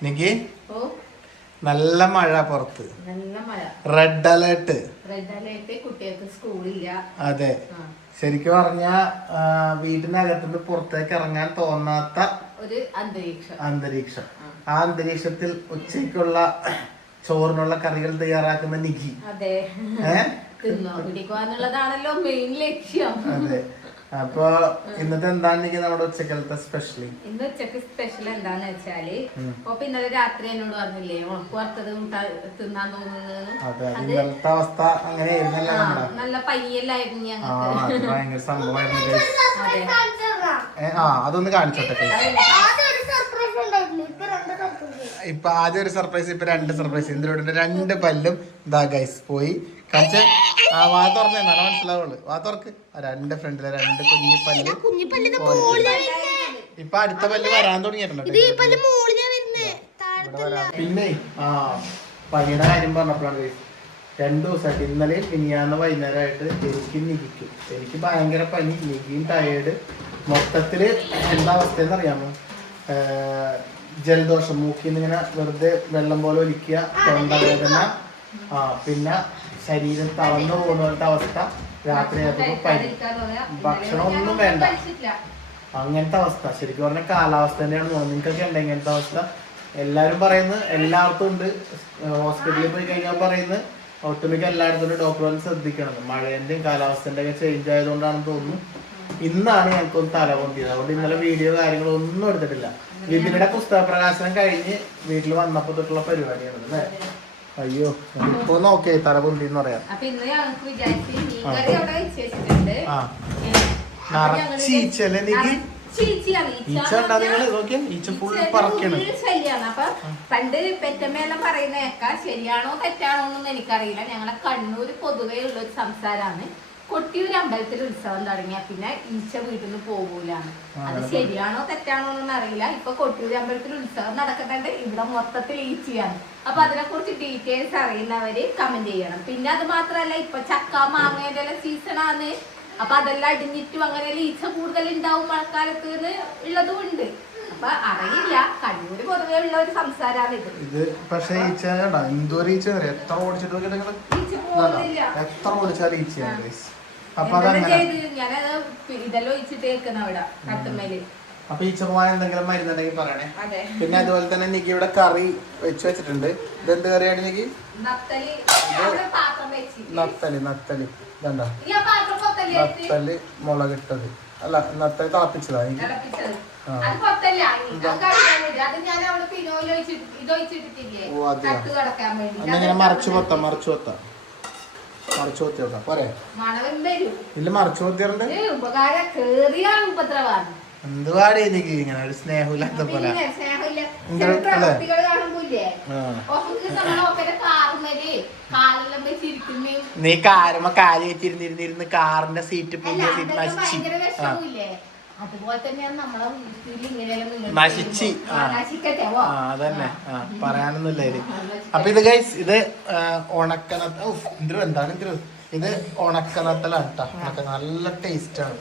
എനിക്ക് നല്ല മഴ പുറത്ത്, റെഡ് അലേർട്ട്. കുട്ടികൾക്ക് സ്കൂളില്ല. അതെ, ശരിക്കും പറഞ്ഞ വീട്ടിനകത്തുനിന്ന് പുറത്തേക്ക് ഇറങ്ങാൻ തോന്നാത്ത ഒരു അന്തരീക്ഷം. ആ അന്തരീക്ഷത്തിൽ ഉച്ചയ്ക്കുള്ള ചോറിനുള്ള കറികൾ തയ്യാറാക്കുന്ന നിഖി. അതെ, പിടിക്കുവാന്നുള്ളതാണല്ലോ മെയിൻ ലക്ഷ്യം. അതെ, അപ്പൊ ഇന്നത്തെ എന്താണ് നമ്മുടെ ഉച്ചക്കലത്തെ സ്പെഷ്യൽ? ഇന്ന് ഉച്ചക്ക് സ്പെഷ്യൽ എന്താന്ന് വെച്ചാല്, അപ്പൊ ഇന്നലെ രാത്രി എന്നോട് പറഞ്ഞില്ലേ ഉണക്ക് വറുത്തത് തിന്നാൻ തോന്നുന്നത്. ഇന്നലത്തെ അവസ്ഥ അങ്ങനെയായിരുന്നല്ലോ. നല്ല പയ്യല്ലായിരുന്നു ഞങ്ങൾക്ക്. ഭയങ്കര സംഭവമായിരുന്നു. അതൊന്ന് കാണിച്ചോട്ടെ. ഇപ്പൊ ആദ്യം ഒരു സർപ്രൈസ്, ഇപ്പൊ രണ്ട് സർപ്രൈസ്. ഇന്ത്യയുടെ രണ്ട് പല്ലും ഇതാ ഗൈസ് പോയി. കാണിച്ചേ, വാ തുറന്നേ നല്ല മനസ്സിലാവുള്ളു. വാ തുറക്ക്. രണ്ട് ഫ്രണ്ടിലെ രണ്ട് കുഞ്ഞി പല്ല്. ഇപ്പൊ അടുത്ത പല്ല് വരാൻ തുടങ്ങിയിട്ടുണ്ട്. പിന്നെ പനിയുടെ കാര്യം പറഞ്ഞപ്പോഴാണ് ഗൈസ്, 2 ദിവസമായിട്ട് ഇന്നലെയും ഇനിയാന്ന് വൈകുന്നേരമായിട്ട് എനിക്ക് ഭയങ്കര പനി, നികിയും ടയേർഡ്. മൊത്തത്തില് എന്താ അവസ്ഥയെന്ന് അറിയാമോ? ജലദോഷം, മൂക്കിൽ നിന്ന് ഇങ്ങനെ വെറുതെ വെള്ളം പോലെ ഒലിക്കുക, തൊണ്ടവേദന, പിന്നെ ശരീരം തളർന്നു പോകുന്ന പോലത്തെ അവസ്ഥ. രാത്രിയായപ്പോ പനി, ഭക്ഷണം ഒന്നും വേണ്ട, അങ്ങനത്തെ അവസ്ഥ. ശരിക്കും പറഞ്ഞാൽ കാലാവസ്ഥ തന്നെയാണ് തോന്നുന്നത്. നിങ്ങൾക്കൊക്കെ ഉണ്ട് ഇങ്ങനത്തെ അവസ്ഥ? എല്ലാവരും പറയുന്നത്, എല്ലാവർക്കും ഉണ്ട്. ഹോസ്പിറ്റലിൽ പോയി കഴിഞ്ഞാൽ പറയുന്നത് ഒട്ടുമിക്ക എല്ലായിടത്തും ഡോക്ടർ ശ്രദ്ധിക്കണം. മഴേന്റെയും കാലാവസ്ഥന്റെ ഒക്കെ ചേഞ്ച് ആയതുകൊണ്ടാണെന്ന് തോന്നുന്നു. ഇന്നാണ് ഞങ്ങൾക്കൊന്ന് തല പൊന്തിയത്. അതുകൊണ്ട് ഇന്നലെ വീഡിയോ കാര്യങ്ങളൊന്നും എടുത്തിട്ടില്ല. വിപിനുടെ പുസ്തക പ്രകാശനം കഴിഞ്ഞ് വീട്ടിൽ വന്നപ്പോ തൊട്ടുള്ള പരിപാടിയാണ് അല്ലേ? അയ്യോ, ഇപ്പൊ നോക്കേ തല പൊന്തി എന്ന് പറയാം. പണ്ട് പെറ്റമ്മയെല്ലാം പറയുന്നേക്കാ ശരിയാണോ തെറ്റാണോ എന്നൊന്നും എനിക്കറിയില്ല. ഞങ്ങളെ കണ്ണൂര് പൊതുവേ ഉള്ള ഒരു സംസാരമാണ്. കൊട്ടിയൂർ അമ്പലത്തിൽ ഉത്സവം തുടങ്ങിയ പിന്നെ ഈച്ച വീട്ടിൽ നിന്ന് പോകൂലാണ്. അത് ശരിയാണോ തെറ്റാണോ എന്നൊന്നും അറിയില്ല. ഇപ്പൊ കൊട്ടിയൂർ അമ്പലത്തിൽ ഉത്സവം നടക്കുന്നുണ്ട്, ഇവിടെ മൊത്തത്തിൽ ഈച്ചയാണ്. അപ്പൊ അതിനെ കുറിച്ച് ഡീറ്റെയിൽസ് അറിയുന്നവര് കമന്റ് ചെയ്യണം. പിന്നെ അത് മാത്രല്ല, ഇപ്പൊ ചക്ക മാങ്ങയുടെ സീസണാണ്. അപ്പൊ അതെല്ലാം അടിഞ്ഞിട്ടും അങ്ങനെ ഈച്ച കൂടുതൽ ഉണ്ടാവും മഴക്കാലത്ത് ഉള്ളതും ഉണ്ട്. അപ്പൊ അറിയില്ല, കണ്ണൂര് പൊതുവേ ഉള്ള ഒരു സംസാരമാണ് ഇത്. പക്ഷേ ഈച്ച എന്തോരം ഈച്ച എത്ര ഓടിച്ചിട്ട് എത്ര ഓടിച്ചാലും ഈച്ചയാണ്. ഞാനത് ഇതെല്ലാം ഒഴിച്ചിട്ടേക്കുന്ന അവിടെ കട്ടുമ്മേല്. അപ്പൊ ഈച്ച പോകാൻ എന്തെങ്കിലും മരുന്നുണ്ടെങ്കിൽ പറയണേ. പിന്നെ അതുപോലെ തന്നെ എനിക്ക് ഇവിടെ കറി വെച്ചിട്ടുണ്ട്. ഇതെന്ത് കറിയാണ് എനിക്ക്? നത്തല് നത്തല് നത്തല് മുളകിട്ടത് അല്ല, നത്തല് തിളപ്പിച്ചതാ. എന്നിങ്ങനെ മറിച്ചു പൊത്താം പോരെ? ഇല്ല, മറിച്ചു പൊത്തിയുണ്ട്. എന്തുവാടി എനിക്ക് ഇങ്ങനെ ഒരു സ്നേഹമില്ലാത്ത പോലെ. നീ കാരുമ്പോ കാല് വെച്ചിരുന്നിരുന്നിരുന്ന് കാറിന്റെ സീറ്റ് പുതിയ സീറ്റ് നശിച്ച് അതന്നെ പറയാനൊന്നുമില്ല ഇത്. അപ്പൊ ഇത് ഗൈസ്, ഇത് എന്താണ് ഇത് ഉണക്കനത്തലാണ് കേട്ടോ. നല്ല ടേസ്റ്റ് ആണ്.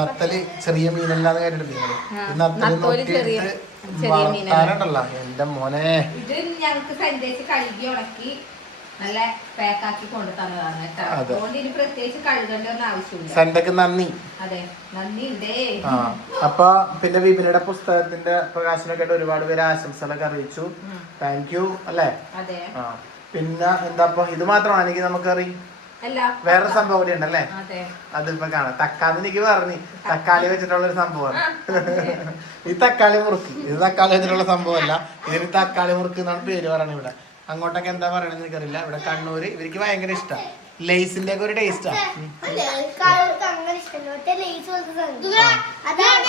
നത്തല് ചെറിയ മീനല്ലാന്ന് കേട്ടിട്ടില്ലേ? നത്തല് നോക്കിയിട്ട് വളർത്താനുണ്ടല്ലോ എന്റെ മോനെ. ഇത് ഞങ്ങൾക്ക് സന്ദേശിച്ച് കഴുകി ഉണക്കി നല്ല പാക്കാക്കി കൊണ്ടു തന്നതാണ് കേട്ടോ. അതുകൊണ്ട് ഇനി പ്രത്യേകിച്ച് കഴുകേണ്ട ഒന്നും ആവശ്യമില്ല. സന്ധ്യക്ക് നന്ദി. അതെ, നന്ദി ഉണ്ടേ. അപ്പൊ പിന്നെ വിപിനുടെ പുസ്തകത്തിന്റെ പ്രകാശനൊക്കെ ആയിട്ട് ഒരുപാട് പേര് ആശംസകളൊക്കെ അറിയിച്ചു. താങ്ക് യു അല്ലേ? പിന്നെ എന്താ ഇത് മാത്രമാണ് എനിക്ക് നമുക്കറിയാം. വേറൊരു സംഭവം കൂടി ഉണ്ടല്ലേ? അതിപ്പോ കാണാം. തക്കാളി എനിക്ക് പറഞ്ഞു, തക്കാളി വെച്ചിട്ടുള്ള ഒരു സംഭവമാണ് ഈ തക്കാളി മുറുക്ക്. ഇത് തക്കാളി വെച്ചിട്ടുള്ള സംഭവമല്ല, ഇതിന് തക്കാളി മുറുക്ക് എന്നാണ് പേര് പറയണത്. ഇവിടെ അങ്ങോട്ടൊക്കെ എന്താ പറയണെന്ന് എനിക്കറിയില്ല. ഇവിടെ കണ്ണൂര് ഇവർക്ക് ഭയങ്കര ഇഷ്ടമാണ്. ലേസിന്റെ ഒക്കെ ഒരു ടേസ്റ്റാ.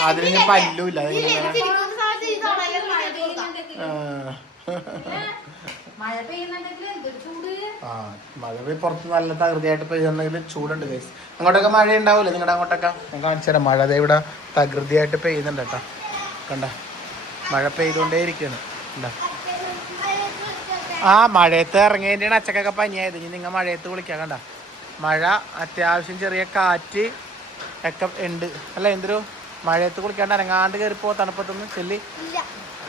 അതിന് പല്ലൂല്ല. മഴ പുറത്ത് നല്ല തകൃതിയായിട്ട് പെയ്യുന്നെങ്കിൽ ചൂടുണ്ട് ഗൈസ്. അങ്ങോട്ടൊക്കെ മഴ ഉണ്ടാവൂല്ലേ നിങ്ങളുടെ അങ്ങോട്ടൊക്കെ? ഞാൻ കാണിച്ചു തരാം. മഴ ഇവിടെ തകൃതിയായിട്ട് പെയ്യുന്നുണ്ട് കേട്ടോ. കണ്ട, മഴ പെയ്തുകൊണ്ടേ ഇരിക്കുകയാണ്. മഴയത്ത് ഇറങ്ങിയതിൻ്റെയാണ് അച്ചക്കൊക്കെ പനിയായത്. ഇനി നിങ്ങൾ മഴയത്ത് കുളിക്കാം. കണ്ട, മഴ അത്യാവശ്യം ചെറിയ കാറ്റ് ഒക്കെ ഉണ്ട് അല്ല? എന്തൊരു മഴയത്ത് കുളിക്കാണ്ട് അനങ്ങാണ്ട് കയറിപ്പോ തണുപ്പത്തൊന്ന് ചെല്ലി.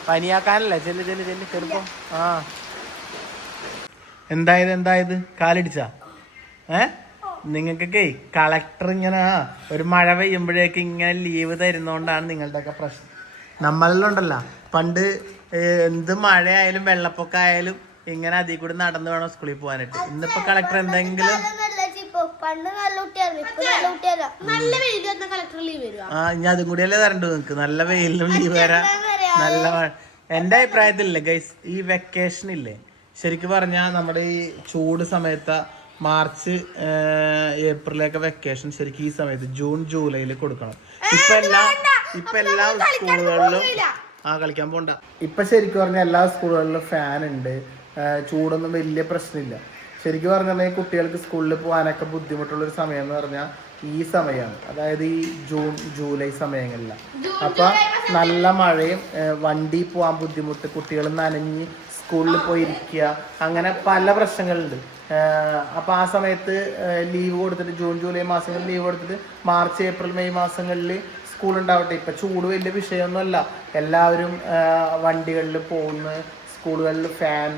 പനിയാക്കാനല്ലേ? ചെല്ല് ചെല്ല് ചെല്ല് കയറിപ്പോ. ആ എന്തായത് കാലടിച്ചാ? നിങ്ങൾക്കൊക്കെ കളക്ടർ ഇങ്ങനെ ഒരു മഴ പെയ്യുമ്പോഴേക്ക് ഇങ്ങനെ ലീവ് തരുന്നോണ്ടാണ് നിങ്ങളുടെയൊക്കെ പ്രശ്നം. നമ്മളിലുണ്ടല്ലോ പണ്ട് എന്ത് മഴയായാലും വെള്ളപ്പൊക്കമായാലും ഇങ്ങനെ അതിൽ കൂടി നടന്നു വേണം സ്കൂളിൽ പോകാനായിട്ട്. ഇന്നിപ്പോ കളക്ടർ എന്തെങ്കിലും ഇനി അതും കൂടിയല്ലേ തരണ്ടു നിങ്ങക്ക്. നല്ല വെയിലിനും ലീവ് തരാം, നല്ല മഴ. എൻ്റെ അഭിപ്രായത്തിലില്ലേ ഗൈസ്, ഈ വെക്കേഷൻ ഇല്ലേ ശരിക്കും പറഞ്ഞാൽ നമ്മുടെ ഈ ചൂട് സമയത്ത് മാർച്ച് ഏപ്രിലൊക്കെ വെക്കേഷൻ ശരിക്കും ഈ സമയത്ത് ജൂൺ ജൂലൈയിൽ കൊടുക്കണം. ഇപ്പൊ എല്ലാ സ്കൂളുകളിലും കളിക്കാൻ പോണ്ട. ഇപ്പൊ ശരിക്കും പറഞ്ഞാൽ എല്ലാ സ്കൂളുകളിലും ഫാൻ ഉണ്ട്, ചൂടൊന്നും വലിയ പ്രശ്നമില്ല. ശരിക്കും പറഞ്ഞിട്ടുണ്ടെങ്കിൽ കുട്ടികൾക്ക് സ്കൂളിൽ പോകാനൊക്കെ ബുദ്ധിമുട്ടുള്ളൊരു സമയം എന്ന് പറഞ്ഞാൽ ഈ സമയമാണ്, അതായത് ഈ ജൂൺ ജൂലൈ സമയങ്ങളിലാണ്. അപ്പം നല്ല മഴയും വണ്ടി പോകാൻ ബുദ്ധിമുട്ട്, കുട്ടികൾ നനഞ്ഞ് സ്കൂളിൽ പോയി ഇരിക്കുക, അങ്ങനെ പല പ്രശ്നങ്ങളുണ്ട്. അപ്പോൾ ആ സമയത്ത് ലീവ് കൊടുത്തിട്ട് ജൂൺ ജൂലൈ മാസങ്ങളിൽ ലീവ് കൊടുത്തിട്ട് മാർച്ച് ഏപ്രിൽ മെയ് മാസങ്ങളിൽ സ്കൂൾ ഉണ്ടാവട്ടെ. ഇപ്പം ചൂട് വലിയ വിഷയമൊന്നുമല്ല, എല്ലാവരും വണ്ടികളിൽ പോകുന്ന, സ്കൂളുകളിൽ ഫാൻ.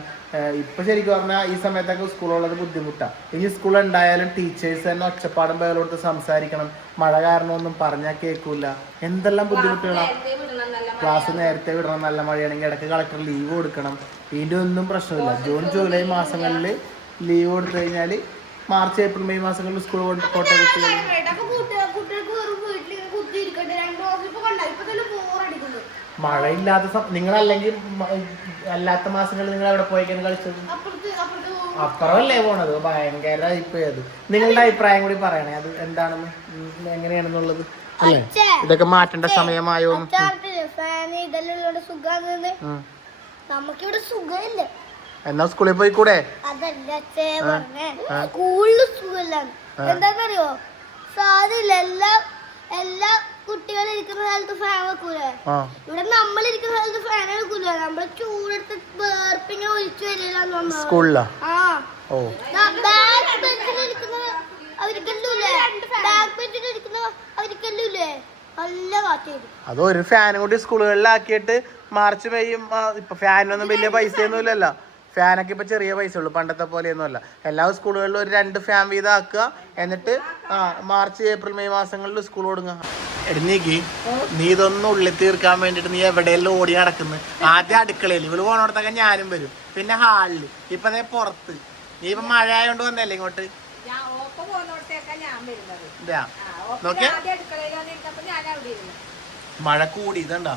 ഇപ്പം ശരിക്കും പറഞ്ഞാൽ ഈ സമയത്തൊക്കെ സ്കൂളുള്ളത് ബുദ്ധിമുട്ടാണ്. ഈ സ്കൂൾ ഉണ്ടായാലും ടീച്ചേഴ്സ് തന്നെ ഒച്ചപ്പാടും ബഹളോട്ട് സംസാരിക്കണം, മഴ കാരണമൊന്നും പറഞ്ഞാൽ കേൾക്കില്ല, എന്തെല്ലാം ബുദ്ധിമുട്ടുകളാണ്. ക്ലാസ് നേരത്തെ വിടണം, നല്ല മഴയാണെങ്കിൽ ഇടയ്ക്ക് കളക്ടർ ലീവ് കൊടുക്കണം. ഇതിൻ്റെ ഒന്നും പ്രശ്നമില്ല. ജൂൺ ജൂലൈ മാസങ്ങളിൽ ലീവ് കൊടുത്തു കഴിഞ്ഞാൽ മാർച്ച് ഏപ്രിൽ മെയ് മാസങ്ങളിൽ സ്കൂൾ കോട്ടെ കുട്ടികൾ മഴയില്ലാത്ത നിങ്ങളല്ലെങ്കിൽ അല്ലാത്ത മാസങ്ങളിൽ നിങ്ങൾ എവിടെ പോയിക്കാണ് കളിച്ചത്? അപ്പുറമല്ലേ പോണത്? ഭയങ്കര ഇപ്പൊ അത്. നിങ്ങളുടെ അഭിപ്രായം കൂടി പറയണേ, അത് എന്താണെന്ന്, എങ്ങനെയാണെന്നുള്ളത് അല്ലേ? ഇതൊക്കെ മാറ്റേണ്ട സമയമായോ? നമുക്കിവിടെ സുഖമില്ല, എന്നാ സ്കൂളിൽ പോയി കൂടെ? അതല്ല സ്കൂളില് സുഖമില്ല. എന്താന്നറിയോ, സാധില്ല എല്ലാ കുട്ടികൾ ഇരിക്കുന്ന സ്ഥലത്ത് ഫാൻ വെക്കൂലേ, ഇവിടെ നമ്മളിരിക്കുന്ന സ്ഥലത്ത് ഫാൻ വെക്കൂല. നമ്മള് ചൂടെടുത്ത് വേർപ്പിങ്ങനെ ഒഴിച്ചു വരില്ല സ്കൂളിലാ. ബാക്ക് ബെഞ്ചിലിരിക്കുന്ന അവർക്കല്ലേ, ബാക്ക് ബെഞ്ചിലിരിക്കുന്ന അവർക്കല്ലേ നല്ല കാറ്റായിരുന്നു. അത് ഒരു ഫാനും കൂടി സ്കൂളുകളിലാക്കിയിട്ട് മാർച്ച് മെയ്യും ഇപ്പൊ ഫാനൊന്നും വലിയ പൈസയൊന്നും ഇല്ലല്ലോ. ഫാനൊക്കെ ഇപ്പൊ ചെറിയ പൈസ ഉള്ളൂ, പണ്ടത്തെ പോലെയൊന്നും അല്ല. എല്ലാ സ്കൂളുകളിലും ഒരു 2 ഫാൻ വീതം ആക്കുക, എന്നിട്ട് മാർച്ച് ഏപ്രിൽ മെയ് മാസങ്ങളിൽ സ്കൂൾ തുടങ്ങുക. എടീക്ക് നീ ഇതൊന്നും ഉള്ളിൽ തീർക്കാൻ വേണ്ടിട്ട് നീ എവിടെയെല്ലാം ഓടി നടക്കുന്നു. ആദ്യം അടുക്കളയിൽ ഇവള് പോണോടത്തൊക്കെ ഞാനും വരും, പിന്നെ ഹാളില്, ഇപ്പൊ അതേ പുറത്ത്. നീ ഇപ്പൊ മഴ ആയോണ്ട് വന്നല്ലേ ഇങ്ങോട്ട്? നോക്കിയ മഴ കൂടി ഇതണ്ടാ.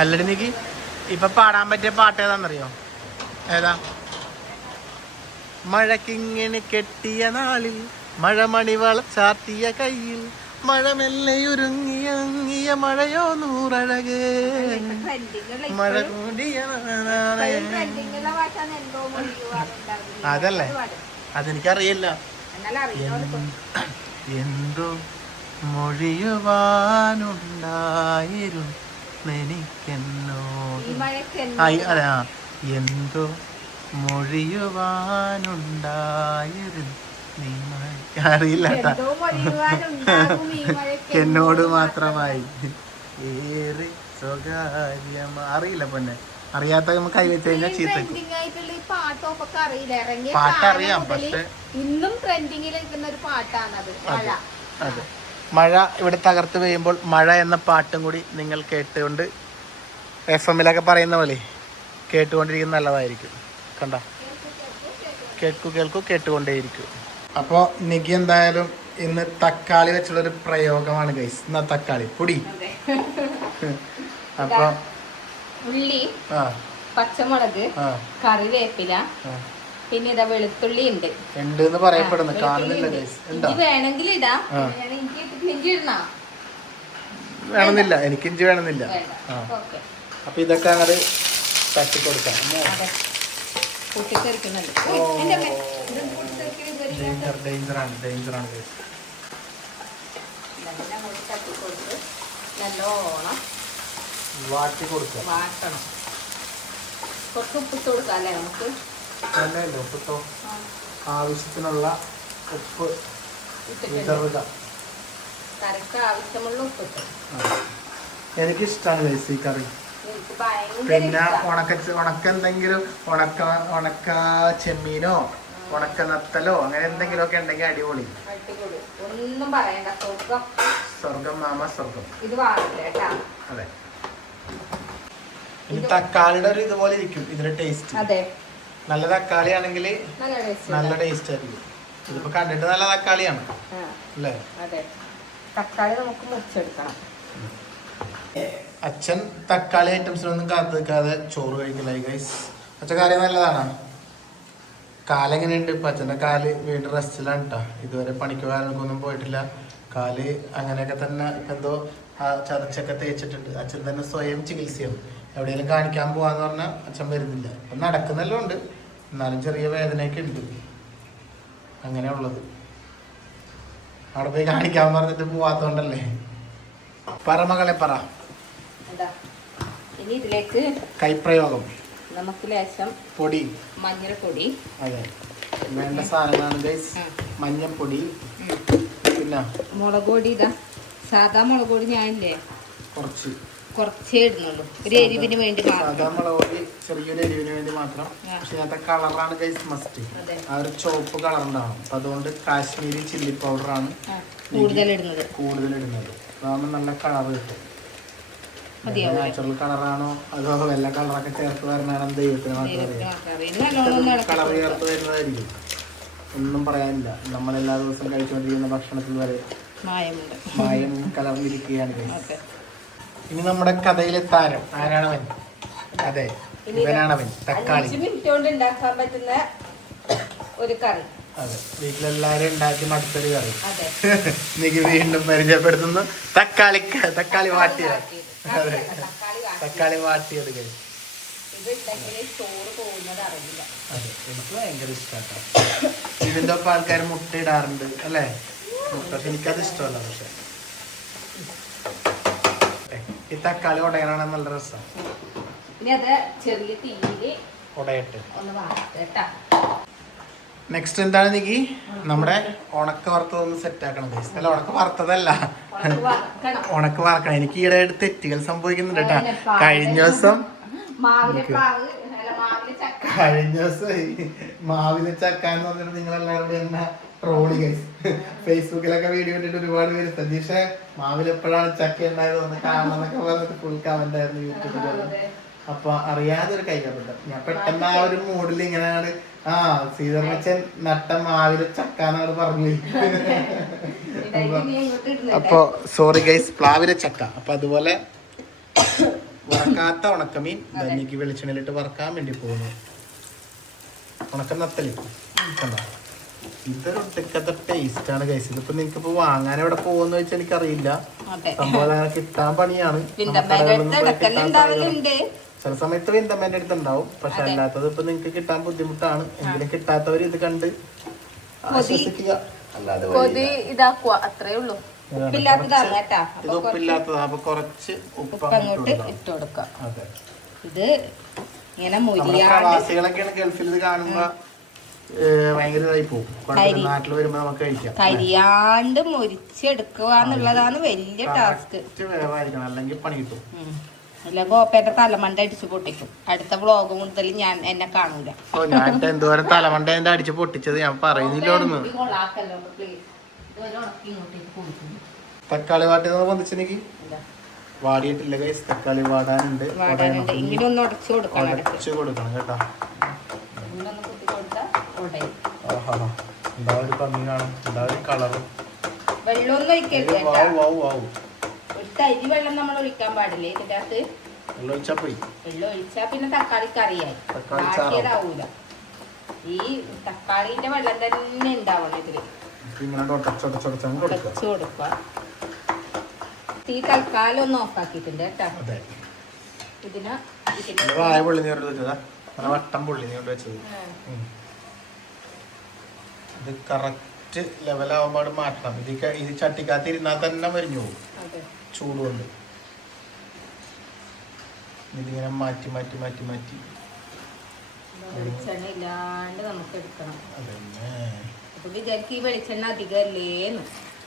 അല്ലടി നീക്ക് ഇപ്പൊ പാടാൻ പറ്റിയ പാട്ട് ഏതാന്നറിയോ? ഏതാ? മഴക്കിങ്ങനെ കെട്ടിയ നാളിൽ മഴമണി വളച്ചാത്തിയ കയ്യിൽ മഴമെല്ലയുരുങ്ങിയ മഴയോ നൂറഴകേ മഴ കൂടിയ. അതല്ലേ, അതെനിക്കറിയില്ല. എന്തോ മൊഴിയുവാനുണ്ടായിരുന്നു എനിക്കെന്നോട്, അതെ, എന്തോ മൊഴിയുവാനുണ്ടായിരുന്നു നീ മഴ. അറിയില്ല, എന്നോട് മാത്രമായി ഏറെ സ്വകാര്യമാ. അറിയില്ല പൊന്നെ, അറിയാത്ത നമുക്ക് കൈവച്ച് കഴിഞ്ഞാൽ ചീത്ത. പാട്ടറിയാം, പക്ഷെ ഇന്നും ട്രെൻഡിങ്ങിൽ നിൽക്കുന്ന ഒരു പാട്ടാണത്. അതെ, മഴ ഇവിടെ തകർത്ത് പെയ്യുമ്പോൾ മഴ എന്ന പാട്ടും കൂടി നിങ്ങൾ കേട്ടുകൊണ്ട് FM പറയുന്ന പോലെ കേട്ടുകൊണ്ടിരിക്കുന്ന നല്ലതായിരിക്കും. കണ്ട, കേൾക്കൂ കേട്ടുകൊണ്ടേയിരിക്കും. അപ്പോൾ നിക്ക് എന്തായാലും ഇന്ന് തക്കാളി വെച്ചുള്ളൊരു പ്രയോഗമാണ് ഗൈസ്. എന്നാ തക്കാളി പൊടി. അപ്പൊ ഉള്ളി, പച്ചമുളക്, കറിവേപ്പില, പിന്നെ ഇതാ വെളുത്തുള്ളി ഉണ്ട് എന്ന് പറയപ്പെടുന്നു, കാണുന്നില്ല ഗൈസ്. വേണമെങ്കിൽ ഇടാം, ഇഞ്ചി ഇടണോ? വേണമെന്നില്ല, എനിക്ക് ഇഞ്ചി വേണമെന്നില്ല. അപ്പൊ ഇതൊക്കെ അങ്ങോട്ട് തട്ടി കൊടുക്കാം. ഡേഞ്ചറാണ് ഗൈസ്. നല്ലോണം വാട്ടി കൊടുക്കുക. വാട്ടണം. കുറച്ച് ഉപ്പിട്ട് കൊടുക്കാം അല്ലേ നമുക്ക്? അല്ലല്ലോ, ഉപ്പിട്ടോ, ആവശ്യത്തിനുള്ള ഉപ്പ് വിതറുക. കറിക്ക് ആവശ്യമുള്ള ഉപ്പിട്ട്. എനിക്കിഷ്ടമാണ് ഗൈസ് ഈ കറി. എനിക്ക് ഭയങ്കര പിന്നെ ഇഷ്ടാ. ഉണക്ക എന്തെങ്കിലും ഉണക്ക ചെമ്മീനോ ഉണക്ക നത്തലോ അങ്ങനെ എന്തെങ്കിലും ഒക്കെ ഉണ്ടെങ്കിൽ അടിപൊളി. അടിപൊളി. ഒന്നും പറയണ്ട. സ്വർഗം മാമ സ്വർഗം. ഇത് വാങ്ങില്ല കേട്ടാ. അതെ. ഇനി തക്കാളിയുടെ ഒരു ഇതുപോലെ ഇരിക്കും ഇതിന്റെ ടേസ്റ്റ്. അതെ, നല്ല തക്കാളി ആണെങ്കിൽ നല്ല ടേസ്റ്റ് ആയിരിക്കും. ഇതിപ്പോ കണ്ടിട്ട് നല്ല തക്കാളിയാണ് അല്ലേ? അതെ, തക്കാളി നമുക്ക് മുറിച്ചെടുക്കണം. അച്ഛൻ തക്കാളി ഐറ്റംസിനൊന്നും കാത്തു നിൽക്കാതെ ചോറ് കഴിക്കലായി ഗൈസ്. അച്ഛൻ കാര്യം നല്ലതാണ്. കാലെങ്ങനെയുണ്ട്? ഇപ്പം അച്ഛൻ്റെ കാല് വീണ്ടും റെസ്റ്റിലാണ് കേട്ടോ. ഇതുവരെ പണിക്ക് കാലൊന്നും പോയിട്ടില്ല. കാല് അങ്ങനെയൊക്കെ തന്നെ എന്തോ ചതച്ചൊക്കെ തേച്ചിട്ടുണ്ട്. അച്ഛൻ തന്നെ സ്വയം ചികിത്സയാണ്. എവിടെയെങ്കിലും കാണിക്കാൻ പോവാന്ന് പറഞ്ഞാൽ അച്ഛൻ വരുന്നില്ല. അപ്പം നടക്കുന്നെല്ലാം ഉണ്ട്, എന്നാലും ചെറിയ വേദനയൊക്കെ ഉണ്ട്. അങ്ങനെയുള്ളത് അവിടെ പോയി കാണിക്കാൻ പറഞ്ഞിട്ട് പോവാത്തോണ്ടല്ലേ. പറ മകളെ പറ. ഇനി ഇതിലേക്ക് കൈപ്രയോഗം. നമുക്ക് ലേശം പൊടി, മഞ്ഞൾപ്പൊടി. അതെ, വേണ്ട സാധനങ്ങളാണ് ഗൈസ്. മഞ്ഞൾപ്പൊടി, പിന്നെ മുളക് പൊടി. ഇതാ സാധാ മുളക് പൊടി ഞാനില്ലേ കുറച്ചേ ഇടുന്നുള്ളൂ, ഒരു എരിവിന് വേണ്ടി മാത്രം. സാധാ മുളക് പൊടി ചെറിയൊരു എരിവിന് വേണ്ടി മാത്രം. പക്ഷെ അതിനകത്തെ കളറാണ് ഗൈസ് മസ്റ്റ്. ആ ഒരു ചുവപ്പ് കളർ ഉണ്ടാവും. അപ്പൊ അതുകൊണ്ട് കാശ്മീരി ചില്ലി പൗഡറാണ് കൂടുതൽ ഇടുന്നത്. അതാകുമ്പോൾ നല്ല കളർ കിട്ടും. നാച്ചുറൽ കളറാണോ അതോ വെള്ള കളറൊക്കെ ചേർത്ത് വരണാണോ ദൈവത്തിന് മാത്രമേ കളർ ചേർത്ത് വരുന്നതായിരിക്കും. ഒന്നും പറയാനില്ല. നമ്മളെല്ലാ ദിവസവും കഴിച്ചുകൊണ്ടിരിക്കുന്ന ഭക്ഷണത്തിൽ വരെ മായം കലർന്നിരിക്കുകയാണ്. ഇനി നമ്മുടെ കഥയിലെ താരം ആരാണവൻ? അതെ, ഇവനാണവൻ. തക്കാളി. 5 മിനിറ്റ് കൊണ്ട് ഉണ്ടാക്കാൻ പറ്റുന്ന ഒരു കറി. അതെ, വീട്ടിലെല്ലാരും ഉണ്ടാക്കി മടുത്തൊരു കറി. എനിക്ക് വീണ്ടും പരിചയപ്പെടുത്തുന്നു തക്കാളി വാട്ടിയത്. അതെ, തക്കാളി വാട്ടിയത് കഴിച്ചു. അതെ, എനിക്ക് ഭയങ്കര ഇഷ്ടമാണ്. ഇതിന്റെ ഒപ്പം ആൾക്കാർ മുട്ട ഇടാറുണ്ട് അല്ലേ? പക്ഷെ എനിക്കത് ഇഷ്ടമല്ല. പക്ഷെ ഈ തക്കാളി ഉടയാനാണ് നല്ല രസം. ചെറിയ തീയില് ഉടയട്ടെ. ഒന്ന് വാട്ടേട്ടാ. നെക്സ്റ്റ് എന്താണ് നീക്കി? നമ്മുടെ ഉണക്ക വറുത്തതൊന്ന് സെറ്റ് ആക്കണം. അല്ല, ഉണക്ക വറുത്തതല്ല, ഉണക്ക വറക്കണം. എനിക്ക് ഈയിടെ തെറ്റുകൾ സംഭവിക്കുന്നുണ്ട് കേട്ടാ. കഴിഞ്ഞ ദിവസം മാവിലെ ചക്ക എന്ന് പറഞ്ഞിട്ട് നിങ്ങളെല്ലാവരും എന്നെ ട്രോളി ഗൈസ്. ഫേസ്ബുക്കിലൊക്കെ വീഡിയോ ഇട്ടിട്ട് ഒരുപാട് പേര് സതീഷേ മാവിൽ എപ്പോഴാണ് ചക്ക ഉണ്ടായത് ഒന്ന് കാണണം എന്നൊക്കെ പറഞ്ഞിട്ട് ഫുൾ കമന്റ് ആയിരുന്നു യൂട്യൂബിൽ. അപ്പൊ അറിയാതെ ഒരു കൈകപ്പെട്ട ഞാൻ പെട്ടെന്ന് ആ ഒരു മൂഡിൽ ഇങ്ങനെയാണ് സീതർമച്ചൻ നട്ട മാവിലെ ചക്കാന്നോട് പറഞ്ഞു. അപ്പൊ സോറി ഗൈസ്, പ്ലാവിലെ ചക്ക. അപ്പൊ അതുപോലെ വറക്കാത്ത ഉണക്കമീൻ എനിക്ക് വെളിച്ചെണ്ണയിലിട്ട് വറക്കാൻ വേണ്ടി പോകുന്നു. ഉണക്ക നത്തല് ഇതൊരു ഒട്ടിക്കത്തെ ടേസ്റ്റ് ആണ് ഗൈസ്. ഇതിപ്പോ നിങ്ങൾക്കിപ്പോ വാങ്ങാൻ എവിടെ പോകുന്ന വെച്ചാൽ എനിക്കറിയില്ല. സംഭവം അങ്ങനെ കിട്ടാൻ പണിയാണ്. ചില സമയത്ത് വിന്തമ്മേന്റെ അടുത്ത് ഉണ്ടാവും. പക്ഷെ അല്ലാത്തത് ഇപ്പൊ നിങ്ങക്ക് കിട്ടാൻ ബുദ്ധിമുട്ടാണ്. എങ്കിലും കിട്ടാത്തവർ ഇത് കണ്ട് ആശ്വസിക്കുക. അല്ലാതെ അത്രേ ഉള്ളൂ. ഇത് ഉപ്പില്ലാത്തതാ. അപ്പൊ കുറച്ച് ഉപ്പ് ഇട്ട് കൊടുക്കാം. അതെ, ഇത് ഇങ്ങനെ പ്രവാസികളൊക്കെയാണ് ഗൾഫിൽ ഇത് കാണുമ്പോ ഭയങ്കര ഇതായി പോകും. നാട്ടിൽ വരുമ്പോ നമുക്ക് കഴിക്കാം. കരിയാണ്ട് മുരിച്ചെടുക്കുക എന്നുള്ളതാണ് വലിയ ടാസ്ക്. വേവായിരിക്കണം, അല്ലെങ്കിൽ പണി കിട്ടും. അല്ല, ഗോപ്പേന്റെ തലമണ്ട അടിച്ചു പൊട്ടിക്കും. അടുത്ത വ്ളോഗ് മുതൽ ഞാൻ എന്നെ കാണൂല. ഞാൻ എന്തോരം തലമണ്ട എന്റെ അടിച്ചു പൊട്ടിച്ചത് ഞാൻ പറയുന്നില്ലോന്ന്. തക്കാളി വാട്ടി പൊന്നിച്ചെനിക്ക് വാടിയിട്ടില്ല ഗൈസ്. തക്കാളി വാടാനുണ്ട്. ഇങ്ങനെ ഒന്ന് ഉടച്ചു കൊടുക്കണം. ഉടച്ചു കൊടുക്കണം കേട്ടോ. എന്താ ഒരു ഭംഗി കാണും, എന്താ ഒരു കളറും. വെള്ളമൊന്നും ഒഴിക്കരുത്. ഒരു തരി വെള്ളം നമ്മൾ ഒഴിക്കാൻ പാടില്ല. ഇതിന്റെ അകത്ത് വെള്ളം ഒഴിച്ചാ പിന്നെ തക്കാളിക്ക് അറിയായി ബാക്കിയതാവൂല. ഈ തക്കാളിന്റെ വെള്ളം തന്നെ ഉണ്ടാവണം ഇതില്. ഉടച്ചു കൊടുക്കുക. തീ തൽക്കാലം ഒന്ന് ഓഫാക്കിയിട്ടുണ്ട് കേട്ടോ. ഇതിന് വട്ടം പൊള്ളി കൊണ്ട് വെച്ചത് ഇത് കറക്റ്റ് ലെവലാവുമ്പോൾ മാറ്റണം. ഇത് ചട്ടിക്കകത്തിരുന്നാൽ തന്നെ മരിഞ്ഞു പോകും ചൂട് കൊണ്ട്. ഇതിങ്ങനെ മാറ്റി മാറ്റി മാറ്റി മാറ്റി വെളിച്ചെണ്ണ ഇല്ലാണ്ട് നമുക്ക് എടുക്കണം. അപ്പൊ വിചാരിക്കും ഈ വെളിച്ചെണ്ണ അധികമല്ലേന്ന്.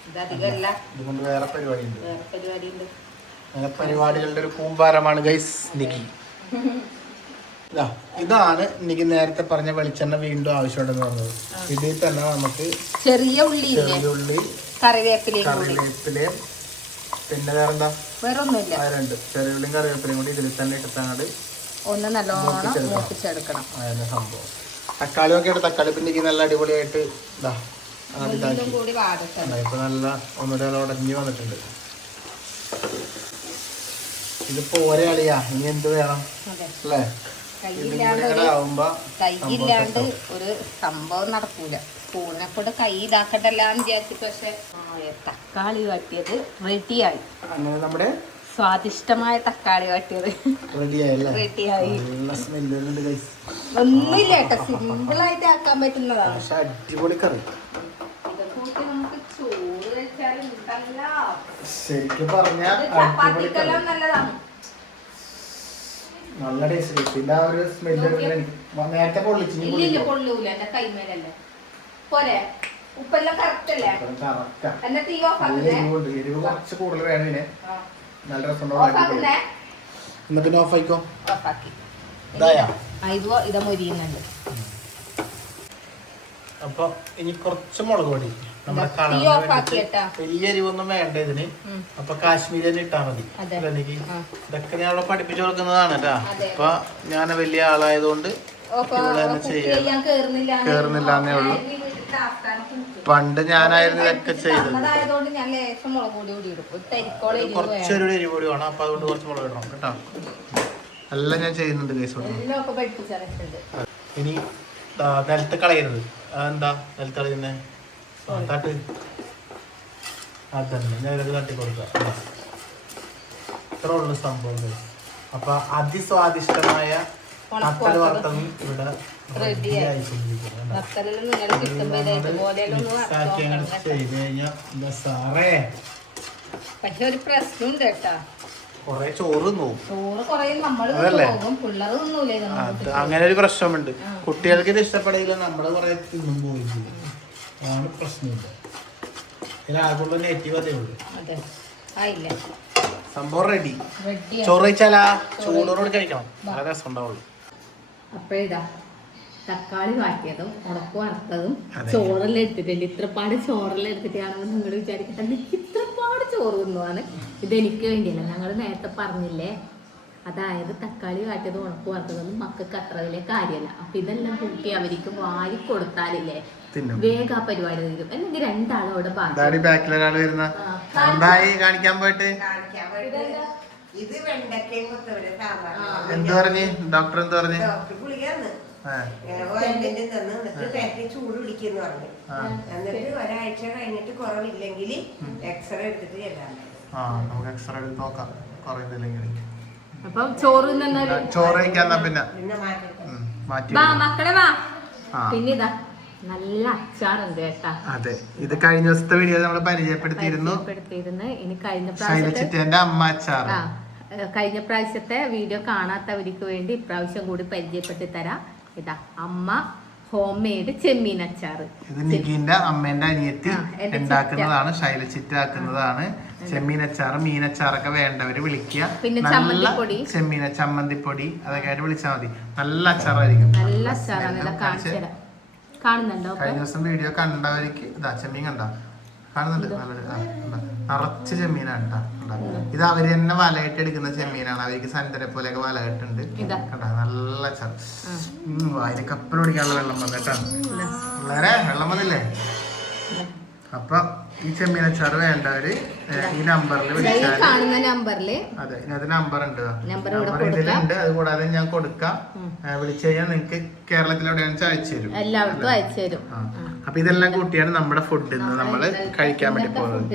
ഇതധികമല്ല, ഇതുകൊണ്ട് വേറെ പരിപാടിയുണ്ട്. വേറെ പരിപാടിയുണ്ട്. അങ്ങനെ പരിപാടികളുടെ ഒരു കൂമ്പാരമാണ് ഗൈസ് നിക്കി. ഇതാണ് എനിക്ക് നേരത്തെ പറഞ്ഞ വെളിച്ചെണ്ണ വീണ്ടും ആവശ്യമുണ്ടെന്ന് പറഞ്ഞത്. ഇതിൽ തന്നെ നമുക്ക് ചെറിയ ഉള്ളി, കറിവേപ്പിലയും പിന്നെ വേറെന്താ, വേറെ ഒന്നുമില്ല, രണ്ട് ചെറിയ ഉള്ളിയും കറിവേപ്പിലയും കൂടി ഇതിൽ തന്നെ ഇട്ടിട്ടാണ് ഒന്ന് നല്ലോണം മൂപ്പിച്ചെടുക്കണം. അതന്നെ സംഭവം. തക്കാളി ഒക്കെ ഇട്ട് തക്കാളി പിന്നെ നല്ല അടിപൊളിയായിട്ട് ഇതാ ഇതാക്കി ഇപ്പൊ നല്ല ഒന്നുകൂടെ ഉടഞ്ഞു വന്നിട്ടുണ്ട്. ഇതിപ്പോ ഒരേ അളിയാ, ഇനി എന്ത് വേണം അല്ലേ? കൈയില്ലാണ്ട് ഒരു സംഭവം നടക്കൂല. സ്പൂണിനെ കൊണ്ട് കൈ ഇതാക്കട്ടെല്ലാന്ന് വിചാരിച്ചിട്ട്, പക്ഷെ തക്കാളി വാട്ടിയത് റെഡിയായി. അങ്ങനെ നമ്മുടെ സ്വാദിഷ്ടമായ തക്കാളി വാട്ടിയത് റെഡിയായി. ഒന്നുമില്ല കേട്ടോ, സിമ്പിൾ ആയിട്ട് ആക്കാൻ പറ്റുന്നതാണ്. അടിപൊളി കറി. ഇതൊക്കെ നമുക്ക് ചോറ് വെച്ചാലും ശരിക്കും പറഞ്ഞ ചപ്പാത്തിക്കെല്ലാം നല്ലതാണ്. നല്ല ടേസ്റ്റ്. ഇതിന്റെ ആ ഒരു സ്മെല്ല് നേരത്തെ പൊള്ളില്ല, പൊള്ളൂല. എന്റെ കൈമേലല്ലേ പോലെ ഉപ്പെല്ലാം കറക്റ്റ് അല്ലേ? എന്നെ തീ ഓഫ് ആക്കുന്നേ. എരിവ് കുറച്ച് കൂടുതൽ വേണം ഇതിന്. നല്ല രസം. എന്നാ പിന്നെ ഓഫ് ആയിക്കോ. ഓഫാക്കി ഇതായാ ഇതാ മൊരിയുന്നുണ്ട്. അപ്പൊ ഇനി കുറച്ച് മുളക് പൊടി, നമ്മുടെ കളറിന് വലിയ എരിവൊന്നും വേണ്ട ഇതിന്. അപ്പൊ കാശ്മീരി തന്നെ ഇട്ടാ മതി. എനിക്ക് ഇതൊക്കെ ഞാൻ അവിടെ പഠിപ്പിച്ചു കൊടുക്കുന്നതാണ് കേട്ടാ. അപ്പൊ ഞാൻ വലിയ ആളായതുകൊണ്ട് കേറുന്നില്ലാന്നേ ഉള്ളൂ. പണ്ട് ഞാനായിരുന്നു ഇതൊക്കെ ചെയ്തത്. കുറച്ചൊരു എരിവ് പൊടി വേണം. അപ്പൊ അതുകൊണ്ട് കുറച്ച് മുളക് ഇടണം കേട്ടോ. എല്ലാം ഞാൻ ചെയ്യുന്നുണ്ട് കേസ്. ഇനി നിലത്ത് കളയരുത്. അതെന്താ നിലത്ത് കളയുന്നേ? തട്ട് അതന്നെ നേരെ തട്ടി കൊടുക്കുക. ഇത്ര ഉള്ളു സംഭവം. അപ്പൊ അതിസ്വാദിഷ്ടമായ നത്തൽ വറുത്തതും ഇവിടെ ചെയ്ത് കഴിഞ്ഞാൽ സാറേ പക്ഷെ ഒരു പ്രശ്നമുണ്ട് കേട്ടാ, കൊറേ ചോറ് അതല്ലേ അങ്ങനെ ഒരു പ്രശ്നമുണ്ട്. കുട്ടികൾക്ക് ഇത് ഇഷ്ടപ്പെടില്ല, നമ്മള് കൊറേ തിന്നും പോയി. അതാണ് പ്രശ്നമില്ല. ഇതിലാകുള്ള നെഗറ്റീവ് അതേ ഉള്ളൂ. സംഭവം റെഡി. ചോറ് കഴിച്ചാലാ ചൂടോട് കഴിക്കണം, നല്ല രസം ഉണ്ടാവുള്ളൂ. അപ്പൊ ഇതാ തക്കാളി വാട്ടിയതും ഉണക്ക് വറുത്തതും ചോറെല്ലാം എടുത്തിട്ടില്ല. ഇത്രപ്പാട് ചോറെല്ലാം എടുത്തിട്ടാണെന്ന് നിങ്ങൾ വിചാരിക്കട്ടെ, ഇത്രപ്പാട് ചോറ് തിന്നുവാണ്. ഇതെനിക്ക് വേണ്ടിയല്ല, ഞങ്ങൾ നേരത്തെ പറഞ്ഞില്ലേ. അതായത് തക്കാളി വാട്ടിയതും ഉണക്ക് വറുത്തതൊന്നും മക്കൾക്ക് അത്ര വലിയ കാര്യമല്ല. അപ്പൊ ഇതെല്ലാം കൂട്ടി അവർക്ക് വാരി കൊടുത്താലില്ലേ വേഗം ആ പരിപാടി തീരും. അല്ലെങ്കിൽ രണ്ടാളോട് കാണിക്കാൻ പോയിട്ട് എന്ത് പറഞ്ഞു ഡോക്ടർ? എന്ത് പറഞ്ഞു? ചൂട് പിടിക്കുന്നു പറഞ്ഞു. എന്നിട്ട് ഒരാഴ്ച കഴിഞ്ഞിട്ട് കുറവില്ലെങ്കിൽ എക്സ്റേ എടുത്തിട്ട് ചെല്ലാൻ. നമുക്ക് എക്സ്റേ എടുത്ത് നോക്കാം കുറയുന്നില്ലെങ്കിൽ. അപ്പം ചോറ് കഴിക്കാൻ പിന്നെ മാറ്റി മക്കളെ വാ. പിന്നെ ഇതാ നല്ല അച്ചാറുണ്ട് കേട്ടാ. അതെ, ഇത് കഴിഞ്ഞ ദിവസത്തെ വീഡിയോ നമ്മൾ പരിചയപ്പെടുത്തിയിരുന്നു. ഇനി കഴിഞ്ഞ ശൈലച്ചിറ്റേന്റെ അമ്മ അച്ചാർ. കഴിഞ്ഞ പ്രാവശ്യത്തെ വീഡിയോ കാണാത്തവർക്ക് വേണ്ടി ഇപ്രാവശ്യം കൂടി പരിചയപ്പെടുത്തി തരാം. ഇതാ അമ്മ ഹോം മെയ്ഡ് ചെമ്മീൻ അച്ചാറ്. ഇത് നിഖിന്റെ അമ്മേന്റെ അനിയത്തി ഉണ്ടാക്കുന്നതാണ്, ശൈലച്ചിറ്റ ആക്കുന്നതാണ്. ചെമ്മീൻ അച്ചാറ് മീനച്ചാറൊക്കെ വേണ്ടവര് വിളിക്കുക. പിന്നെ ചെമ്മീന ചമ്മന്തിപ്പൊടി അതൊക്കെ ആയിട്ട് വിളിച്ചാൽ മതി. നല്ല അച്ചാറായിരിക്കും. നല്ല അച്ചാറാണ്. കാണുന്നുണ്ടോ? കഴിഞ്ഞ ദിവസം വീഡിയോ കണ്ടവർക്ക് ഇതാ ചെമ്മീൻ കണ്ട കാണുന്നുണ്ട്. നിറച്ച് ചെമ്മീനാണ് കേട്ടോ. ഇത് അവര് തന്നെ വലയിട്ട് എടുക്കുന്ന ചെമ്മീനാണ്. അവർക്ക് സന്തരെ പോലെയൊക്കെ വല ഇട്ടുണ്ട് കണ്ട. നല്ല അച്ചാർ. അതിന് കപ്പൽ പിടിക്കാനുള്ള വെള്ളം വന്നിട്ടാ. വളരെ വെള്ളം വന്നില്ലേ? അപ്പൊ ഈ ചെമ്മീൻ അച്ചാറ് വേണ്ടവര് ഈ നമ്പറിൽ വിളിച്ചാൽ അതെ, ഇതിനകത്ത് നമ്പർ ഉണ്ട്, ഇതിലുണ്ട്. അത് കൂടാതെ ഞാൻ കൊടുക്കാം. വിളിച്ചു കഴിഞ്ഞാൽ നിങ്ങൾക്ക് കേരളത്തിൽ എവിടെയാണെന്ന് അയച്ചു തരും, എല്ലാവർക്കും അയച്ചു തരും. അപ്പൊ ഇതെല്ലാം കൂട്ടിയാണ് നമ്മുടെ ഫുഡ് ഇന്ന് നമ്മള് കഴിക്കാൻ വേണ്ടി പോകുന്നത്.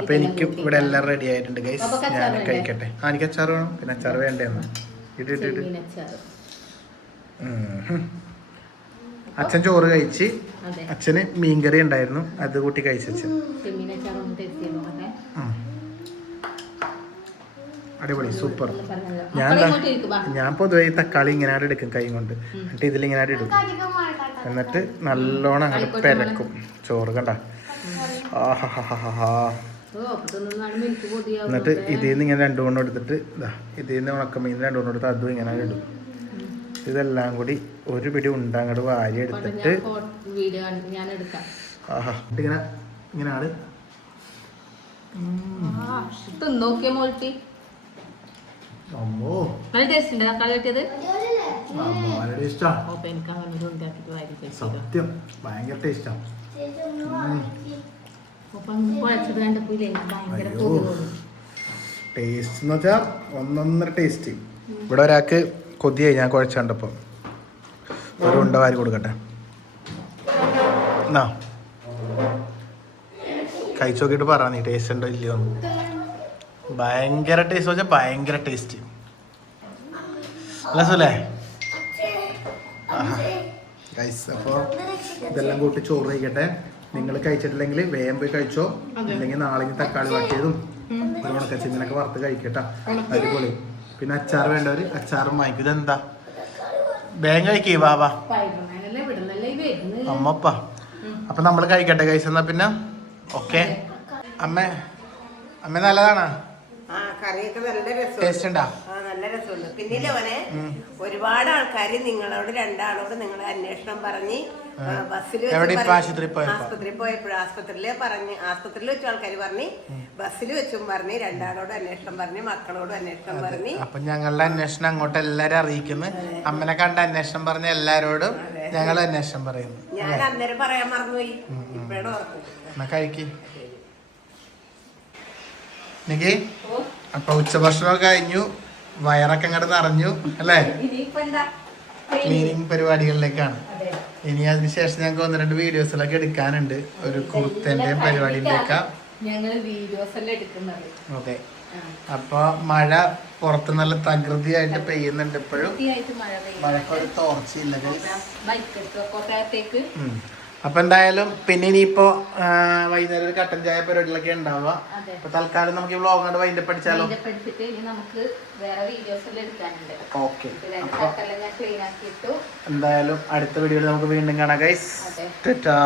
അപ്പൊ എനിക്കും ഇവിടെ എല്ലാം റെഡി ആയിട്ടുണ്ട് ഗൈസ്. ഞാൻ കഴിക്കട്ടെ. എനിക്ക് അച്ചാറ് വേണം. പിന്നെ അച്ചാറ് വേണ്ടേന്ന് അച്ഛൻ ചോറ് കഴിച്ച്, അച്ഛന് മീൻകറി ഉണ്ടായിരുന്നു, അത് കൂട്ടി കഴിച്ചു. അടിപൊളി, സൂപ്പർ. ഞാൻ പൊതുവെ ഈ തക്കാളി ഇങ്ങനെ എടുക്കും കൈ കൊണ്ട്. എന്നിട്ട് ഇതിലിങ്ങനെ ഇടും. എന്നിട്ട് നല്ലോണം അങ്ങോട്ട് പെരക്കും ചോറ്. കണ്ട ആഹാ. ഓ അപ്പൊ തിന്നുന്നാണ് മിൽക്ക് പൊടിയാവും. എന്നിട്ട് ഇതിൽ നിന്ന് ഇങ്ങനെ 2 കൊണ്ടം എടുത്തിട്ട് ഇതാ ഇതിൽ നിന്ന് ഉണക്കമീൻ 2 കൊണ്ടം എടുത്ത് അതും ഇങ്ങനെ ഇടും. ഇതെല്ലാം കൂടി ഒരു പിടി അങ്ങോട്ട് വാരി എടുത്തിട്ട് വീഡിയോ ഞാൻ എടുക്കാം. ആഹാ ഇങ്ങനെ ഇങ്ങനെയാണ് തിന്നോക്കിയ മോൾട്ടി. അമ്മോ നല്ല ടേസ്റ്റ് ഉണ്ട് തക്കാളി വെട്ടിയത്. നല്ല ടേസ്റ്റാണ്. അപ്പൊ എനിക്ക് അങ്ങനെ ഒരു ഉണ്ടാക്കിട്ട് വാരി കഴിച്ചു. സത്യം ഭയങ്കര ടേസ്റ്റാണ്. അപ്പം കുഴച്ചത് കണ്ടപ്പോ ഭയങ്കര അയ്യോ ടേസ്റ്റ് എന്ന് വെച്ചാൽ ഒന്നൊന്നര ടേസ്റ്റ്. ഇവിടെ ഒരാൾക്ക് കൊതിയായി ഞാൻ കുഴച്ച കണ്ടപ്പോൾ. ഒരു ഉണ്ട വാരി കൊടുക്കട്ടെ. എന്നാ കഴിച്ചു നോക്കിയിട്ട് പറ നീ ടേസ്റ്റ് ഉണ്ടോ ഇല്ലയോ. ഭയങ്കര ടേസ്റ്റ് വെച്ചാൽ ഭയങ്കര ടേസ്റ്റ് അല്ലേ. ഗൈസ് അപ്പോൾ ഇതെല്ലാം കൂട്ടി ചോറ് കഴിക്കട്ടെ. നിങ്ങൾ കഴിച്ചിട്ടില്ലെങ്കിൽ വേഗം പോയി കഴിച്ചോ. അല്ലെങ്കിൽ നാളെ തക്കാളി വാട്ടിയതും ഒരു ഉണക്കച്ചെമ്മീനൊക്കെ വറുത്ത് കഴിക്കട്ടാ. അടിപൊളി. പിന്നെ അച്ചാർ വേണ്ടവർ അച്ചാറും വാങ്ങിക്കും. ഇതെന്താ വേഗം കഴിക്കേ വാവാ അമ്മപ്പ. അപ്പൊ നമ്മൾ കഴിക്കട്ടെ ഗൈസ്. എന്നാ പിന്നെ ഓക്കെ. അമ്മ നല്ലതാണോ? ആ കറിയൊക്കെ നല്ല രസം. ടേസ്റ്റ് ഉണ്ടാ? നല്ല രസമുണ്ട്. പിന്നില്ലേ മോനെ ഒരുപാട് ആൾക്കാര് നിങ്ങളോട് രണ്ടാളോട് നിങ്ങളെ അന്വേഷണം പറഞ്ഞ് ബസ്സിൽ ആശുപത്രിയിൽ വെച്ച ആൾക്കാര് പറഞ്ഞ് ബസ്സിൽ വെച്ചും പറഞ്ഞ് രണ്ടാളോട് അന്വേഷണം പറഞ്ഞ് മക്കളോട് അന്വേഷണം പറഞ്ഞ്. അപ്പൊ ഞങ്ങളുടെ അന്വേഷണം അങ്ങോട്ട് എല്ലാരും അറിയിക്കുന്നു. അമ്മനെ കണ്ട അന്വേഷണം പറഞ്ഞ എല്ലാരോടും ഞങ്ങൾ അന്വേഷണം പറയുന്നു. ഞാൻ അന്നേരം പറയാൻ മറന്നുപോയി. ഇപ്പഴാണ് ഓർക്കുന്നത്. എന്നാ കഴിക്ക്. എനിക്ക് അപ്പൊ ഉച്ചഭക്ഷണമൊക്കെ കഴിഞ്ഞു. വയറൊക്കെ അങ്ങോട്ട് നിറഞ്ഞു അല്ലേ. ക്ലീനിങ് പരിപാടികളിലേക്കാണ് ഇനി. അതിനുശേഷം ഞങ്ങൾക്ക് 1-2 വീഡിയോസിലൊക്കെ എടുക്കാനുണ്ട്. ഒരു കുർത്തന്റെ പരിപാടിയിലേക്കാ ഞങ്ങള് വീഡിയോസ് എല്ലാം എടുക്കുന്നത്. അതെ. അപ്പൊ മഴ പുറത്ത് നല്ല തകൃതിയായിട്ട് പെയ്യുന്നുണ്ട് ഇപ്പോഴും. മഴക്കൊരു തോർച്ചയില്ല. അപ്പൊ എന്തായാലും പിന്നെ ഇനിയിപ്പോ വൈകുന്നേരം ഒരു കട്ടൻ ചായ പരിപാടികളൊക്കെ ഉണ്ടാവുക. അപ്പൊ തൽക്കാലം നമുക്ക് ഈ വ്ളോഗ് കൊണ്ട് വൈൻഡ് അപ്പ് അടിച്ചാലോ. ഓക്കെ. എന്തായാലും അടുത്ത വീഡിയോയിൽ നമുക്ക് വീണ്ടും കാണാം ഗൈസ്. ടാറ്റാ.